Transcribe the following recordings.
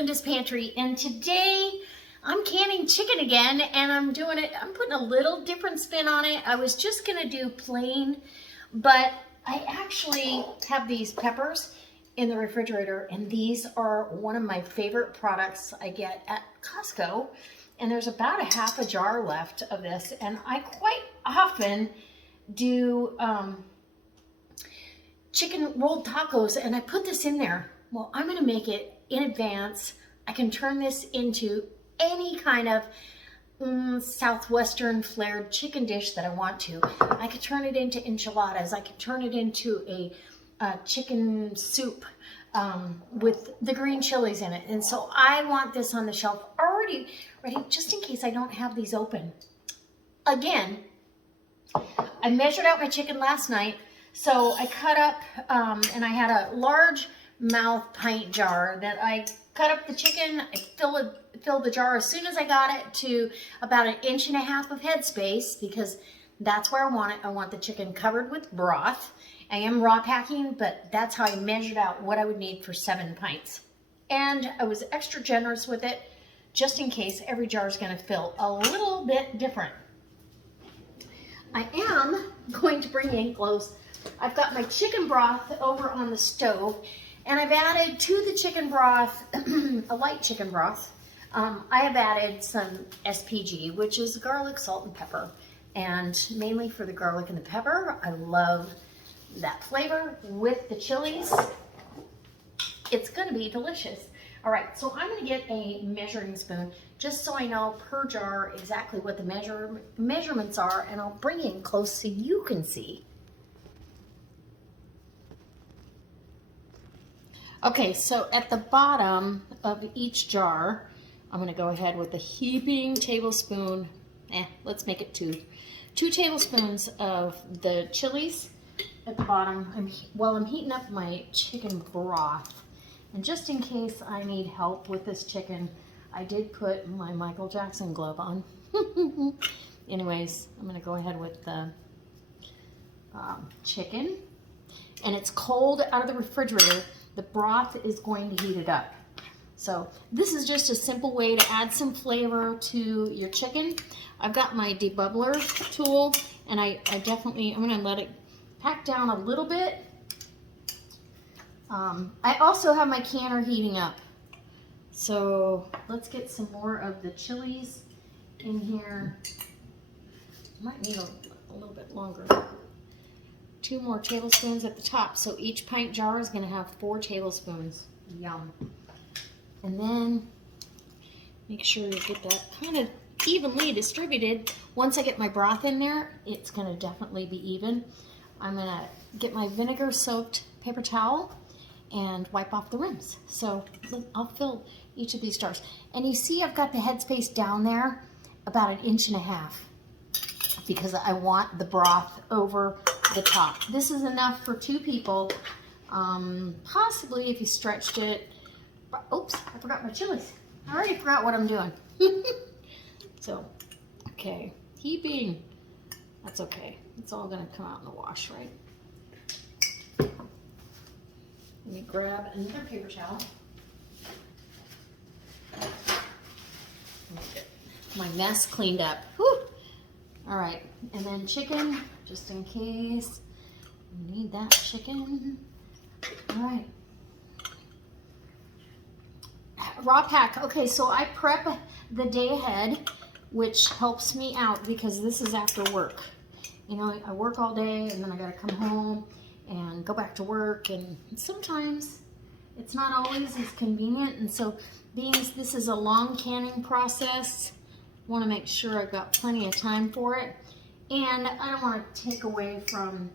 Linda's Pantry, and today I'm canning chicken again, and I'm putting a little different spin on it. I was just gonna do plain, but I actually have these peppers in the refrigerator, and these are one of my favorite products I get at Costco, and there's about a half a jar left of this, and I quite often do chicken rolled tacos, and I put this in there. Well, I'm gonna make it in advance. I can turn this into any kind of southwestern flared chicken dish that I want to. I could turn it into enchiladas. I could turn it into a chicken soup with the green chilies in it. And so I want this on the shelf already ready, just in case I don't have these open. Again, I measured out my chicken last night. So I cut up, and I had a large mouth pint jar that I cut up the chicken. I filled the jar as soon as I got it to about 1.5 inches of headspace, because that's where I want it. I want the chicken covered with broth. I am raw packing, but that's how I measured out what I would need for 7 pints. And I was extra generous with it, just in case every jar is going to fill a little bit different. I am going to bring in close. I've got my chicken broth over on the stove, and I've added to the chicken broth, a light chicken broth, I have added some SPG, which is garlic, salt, and pepper. And mainly for the garlic and the pepper, I love that flavor with the chilies. It's gonna be delicious. All right, so I'm gonna get a measuring spoon, just so I know per jar exactly what the measurements are, and I'll bring it in close so you can see. Okay, so at the bottom of each jar, I'm gonna go ahead with a heaping tablespoon, let's make it 2. 2 tablespoons of the chilies at the bottom while I'm heating up my chicken broth. And just in case I need help with this chicken, I did put my Michael Jackson glove on. Anyways, I'm gonna go ahead with the chicken. And it's cold out of the refrigerator. The broth is going to heat it up. So this is just a simple way to add some flavor to your chicken. I've got my debubbler tool, and I'm gonna let it pack down a little bit. I also have my canner heating up. So let's get some more of the chilies in here. Might need a little bit longer. 2 more tablespoons at the top. So each pint jar is gonna have 4 tablespoons. Yum. And then make sure you get that kind of evenly distributed. Once I get my broth in there, it's gonna definitely be even. I'm gonna get my vinegar soaked paper towel and wipe off the rims. So I'll fill each of these jars. And you see I've got the headspace down there about 1.5 inches because I want the broth over the top. This is enough for 2 people. Possibly if you stretched it. Oops, I forgot my chilies. I already forgot what I'm doing. So, okay, heaping. That's okay. It's all gonna come out in the wash, right? Let me grab another paper towel. Get my mess cleaned up. Whew. All right, and then chicken, just in case you need that chicken. All right. Raw pack. Okay, so I prep the day ahead, which helps me out because this is after work. You know, I work all day, and then I gotta come home and go back to work, and sometimes it's not always as convenient. And so being this is a long canning process, I want to make sure I've got plenty of time for it, and I don't want to take away from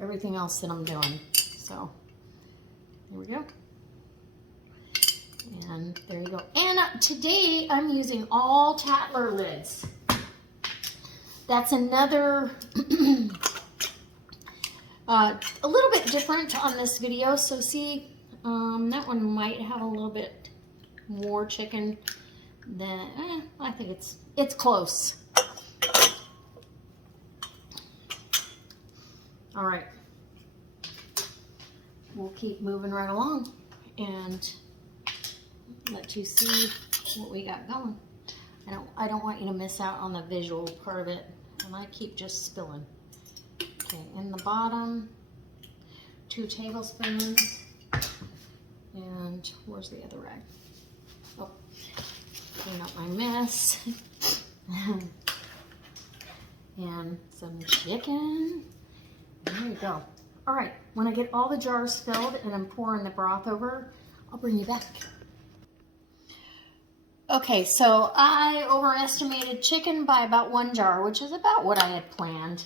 everything else that I'm doing. So there we go. And there you go. And today I'm using all Tatler lids. That's another a little bit different on this video. So see, that one might have a little bit more chicken than, I think it's close. All right, we'll keep moving right along. And let you see what we got going. I don't want you to miss out on the visual part of it, and I keep just spilling. Okay, in the bottom, 2 tablespoons, and where's the other rag? Oh, clean up my mess. And some chicken. There you go. All right, when I get all the jars filled and I'm pouring the broth over, I'll bring you back. Okay, so I overestimated chicken by about 1 jar, which is about what I had planned.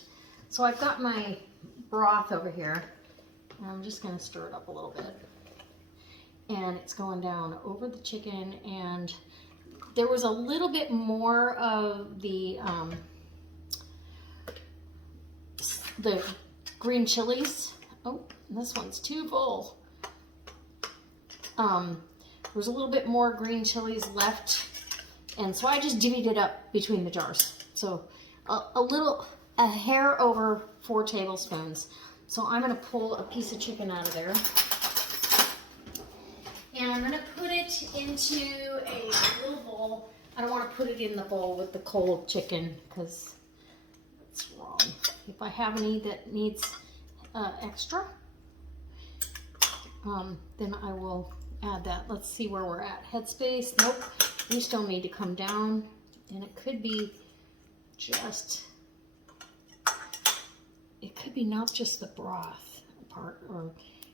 So I've got my broth over here, and I'm just gonna stir it up a little bit. And it's going down over the chicken, and there was a little bit more of the green chilies. Oh, this one's too full. There's a little bit more green chilies left, and so I just divvied it up between the jars. So a hair over 4 tablespoons. So I'm gonna pull a piece of chicken out of there, and I'm gonna put it into a little bowl. I don't want to put it in the bowl with the cold chicken because it's wrong. If I have any that needs extra, then I will add that. Let's see where we're at. Headspace, nope. You still need to come down, and it could be just, it could be not just the broth part, or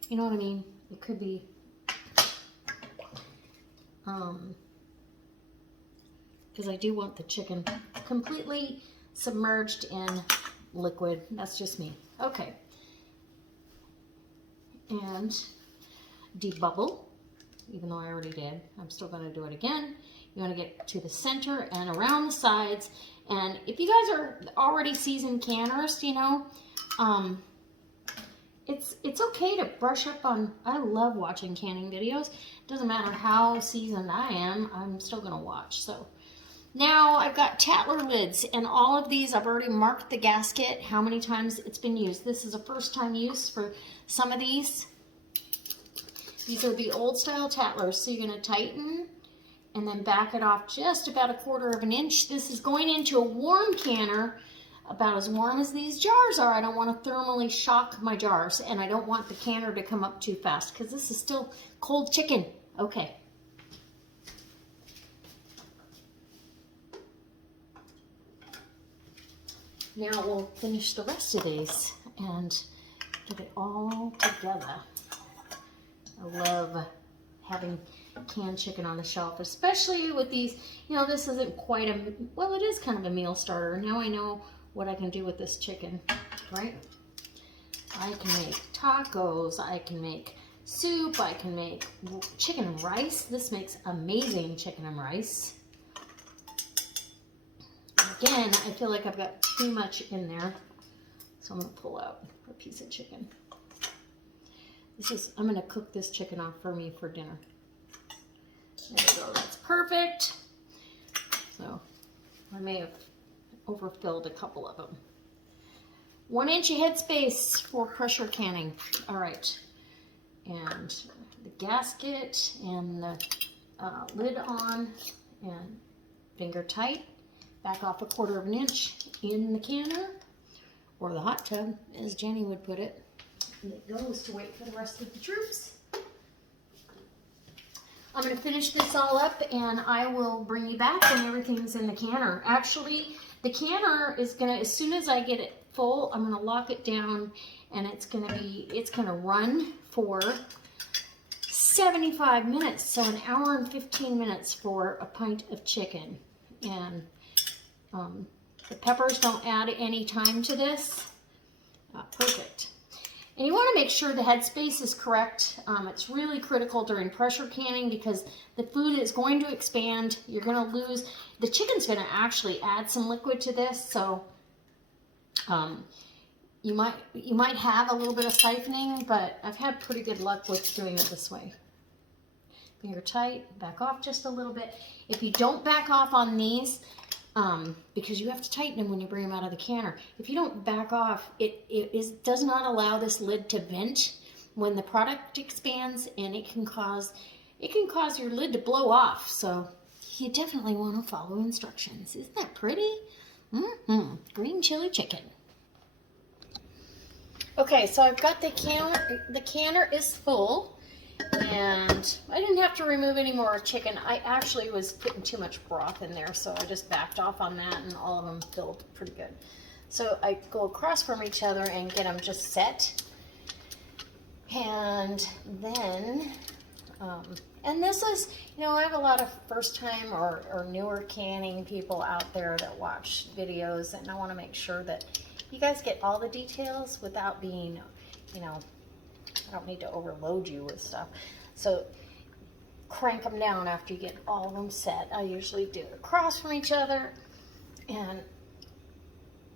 you know what I mean? It could be, because I do want the chicken completely submerged in liquid. That's just me. Okay. And debubble, even though I already did. I'm still going to do it again. You want to get to the center and around the sides. And if you guys are already seasoned canners, you know, it's okay to brush up on, I love watching canning videos. Doesn't matter how seasoned I am, I'm still going to watch. So now I've got Tattler lids, and all of these I've already marked the gasket, how many times it's been used. This is a first time use for some of these. These are the old style Tattlers, so you're going to tighten and then back it off just about 1/4 of an inch. This is going into a warm canner, about as warm as these jars are. I don't want to thermally shock my jars, and I don't want the canner to come up too fast because this is still cold chicken. Okay. Now we'll finish the rest of these and get it all together. I love having canned chicken on the shelf, especially with these, you know, this isn't quite a, well, it is kind of a meal starter. Now I know what I can do with this chicken, right? I can make tacos, I can make soup, I can make chicken and rice. This makes amazing chicken and rice. Again, I feel like I've got too much in there, so I'm going to pull out a piece of chicken. I'm going to cook this chicken off for me for dinner. There we go, that's perfect. So I may have overfilled a couple of them. 1 inch headspace for pressure canning. All right, and the gasket and the lid on, and finger tight. Back off 1/4 of an inch in the canner, or the hot tub, as Jenny would put it. And it goes to wait for the rest of the troops. I'm going to finish this all up, and I will bring you back when everything's in the canner. Actually, the canner is going to, as soon as I get it full, I'm going to lock it down, and it's going to run for 75 minutes, so 1 hour and 15 minutes for a pint of chicken. And the peppers don't add any time to this. Perfect. And you want to make sure the headspace is correct. It's really critical during pressure canning because the food is going to expand. You're going to lose, the chicken's going to actually add some liquid to this, so you might have a little bit of siphoning, but I've had pretty good luck with doing it this way. Finger tight, back off just a little bit. If you don't back off on these, because you have to tighten them when you bring them out of the canner. If you don't back off, it does not allow this lid to vent when the product expands, and it can cause it can cause your lid to blow off. So you definitely want to follow instructions. Isn't that pretty? Green chili chicken. Okay, so I've got the canner is full, and I didn't have to remove any more chicken. I actually was putting too much broth in there, so I just backed off on that, and all of them filled pretty good. So I go across from each other and get them just set. And then, and this is, you know, I have a lot of first time or newer canning people out there that watch videos, and I want to make sure that you guys get all the details without being, you know, I don't need to overload you with stuff. So crank them down after you get all of them set. I usually do it across from each other, and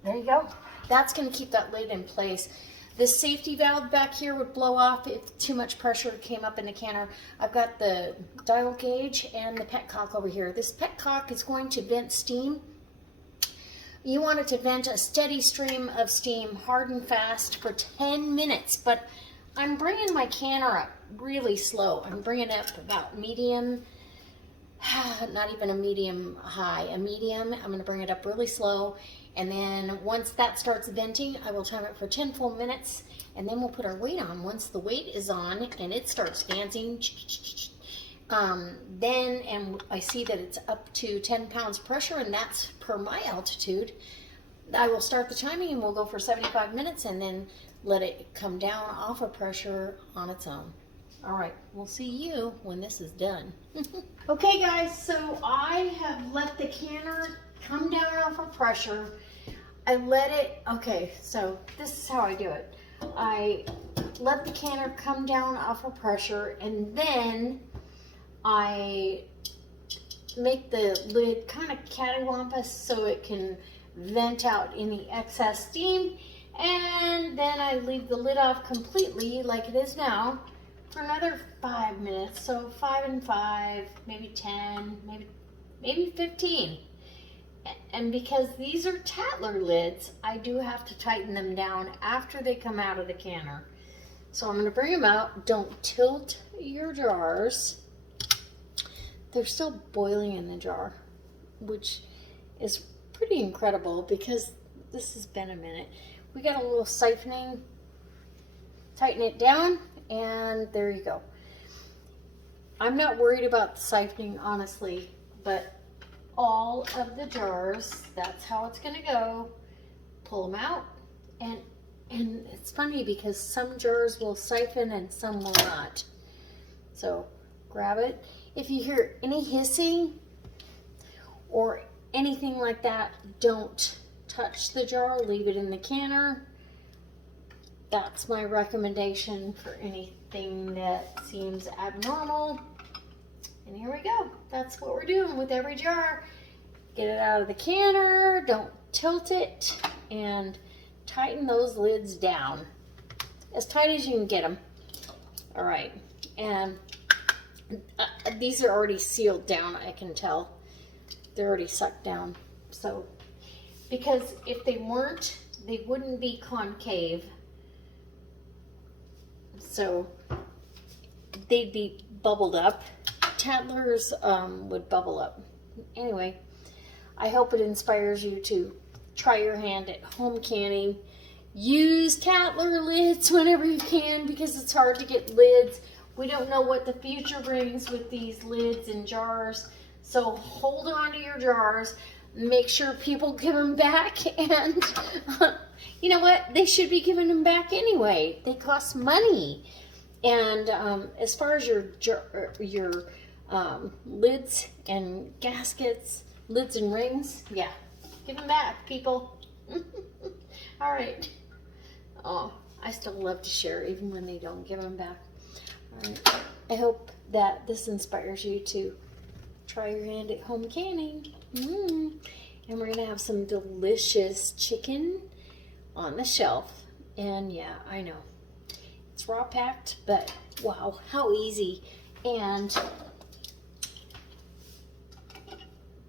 there you go. That's going to keep that lid in place. This safety valve back here would blow off if too much pressure came up in the canner. I've got the dial gauge and the petcock over here. This petcock is going to vent steam. You want it to vent a steady stream of steam, hard and fast, for 10 minutes. But I'm bringing my canner up really slow. I'm bringing it up about medium, not even a medium high, a medium. I'm going to bring it up really slow. And then once that starts venting, I will time it for 10 full minutes, and then we'll put our weight on. Once the weight is on and it starts dancing, and I see that it's up to 10 pounds pressure, and that's per my altitude, I will start the timing, and we'll go for 75 minutes and then let it come down off of pressure on its own. All right, we'll see you when this is done. Okay guys, so I have let the canner come down off of pressure. I let it, okay, so this is how I do it. I let the canner come down off of pressure, and then I make the lid kind of cattywampus so it can vent out any excess steam, and then I leave the lid off completely like it is now for another 5 minutes. So 5 and 5, maybe 10, maybe 15. And because these are Tattler lids, I do have to tighten them down after they come out of the canner. So I'm going to bring them out. Don't tilt your jars. They're still boiling in the jar, which is pretty incredible because this has been a minute. We got a little siphoning. Tighten it down, and there you go. I'm not worried about the siphoning, honestly, but all of the jars, that's how it's going to go. Pull them out, and it's funny because some jars will siphon and some will not. So grab it. If you hear any hissing or anything like that, don't touch the jar. Leave it in the canner. That's my recommendation for anything that seems abnormal. And here we go. That's what we're doing with every jar. Get it out of the canner, don't tilt it, and tighten those lids down as tight as you can get them. All right, and these are already sealed down, I can tell. They're already sucked down. So, because if they weren't, they wouldn't be concave. So, they'd be bubbled up. Tattlers would bubble up. Anyway, I hope it inspires you to try your hand at home canning. Use Tattler lids whenever you can because it's hard to get lids. We don't know what the future brings with these lids and jars. So hold on to your jars. Make sure people give them back. And you know what? They should be giving them back anyway. They cost money. And as far as your lids and gaskets, lids and rings, yeah, give them back, people. All right. Oh, I still love to share even when they don't give them back. All right. I hope that this inspires you to try your hand at home canning. And we're gonna have some delicious chicken on the shelf. And yeah, I know it's raw packed, but wow, how easy and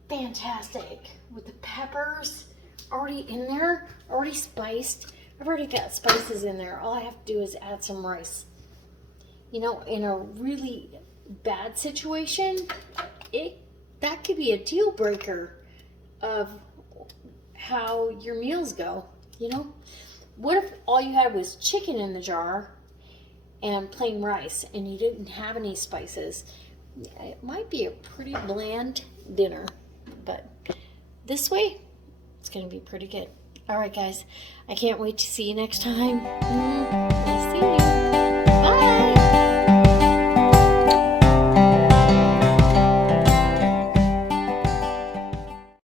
fantastic with the peppers already in there, already spiced. I've already got spices in there. All I have to do is add some rice. You know, in a really bad situation, that could be a deal breaker of how your meals go, you know? What if all you had was chicken in the jar and plain rice and you didn't have any spices? It might be a pretty bland dinner, but this way, it's going to be pretty good. All right, guys, I can't wait to see you next time. See you.